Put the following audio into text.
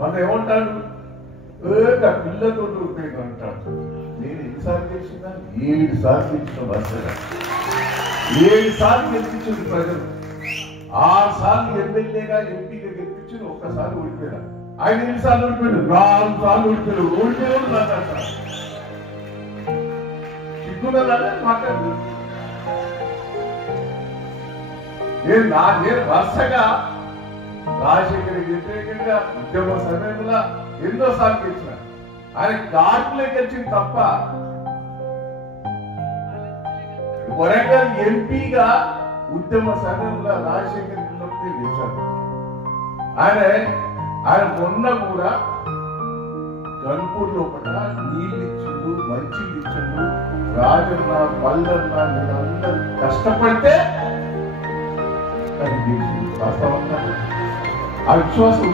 మన ఏమంటాడు పిల్లతో ఉపయోగం అంటాడు. నేను ఎన్నిసార్లు గెలిచిందా? 7 సార్లు గెలిచిన వరుసగా 7 సార్లు గెలిపించింది ప్రజలు. 6 సార్లు ఎమ్మెల్యేగా ఎంపీగా గెలిపించి ఒక్కసారి ఓడిపోయినా. ఆయన ఎన్నిసార్లు ఓడిపోయాడు? 4 సార్లు ఓడిపోయాడు. ఓడిపోయాడు మాట్లాడతాడు. సిగ్గున్నాడే మాట్లాడు. నేను వరుసగా రాజశేఖర్ వ్యతిరేకంగా ఉద్యమ సమయంలో ఎన్నోసార్లు గెలిచిన. ఆయన ఘాట్లే గెలిచింది తప్ప వరంగల్ ఎంపీగా ఉద్యమ సమయంలో రాజశేఖర్ గెలిచారు. ఆయన మొన్న కూడా గన్పూర్ లోపల నీళ్ళు ఇచ్చిండు, మంచిలు ఇచ్చిండు. రాజన్న పల్లన్న మీరందరూ కష్టపడితే అది వాస్తవంగా ఆ విశ్వాసం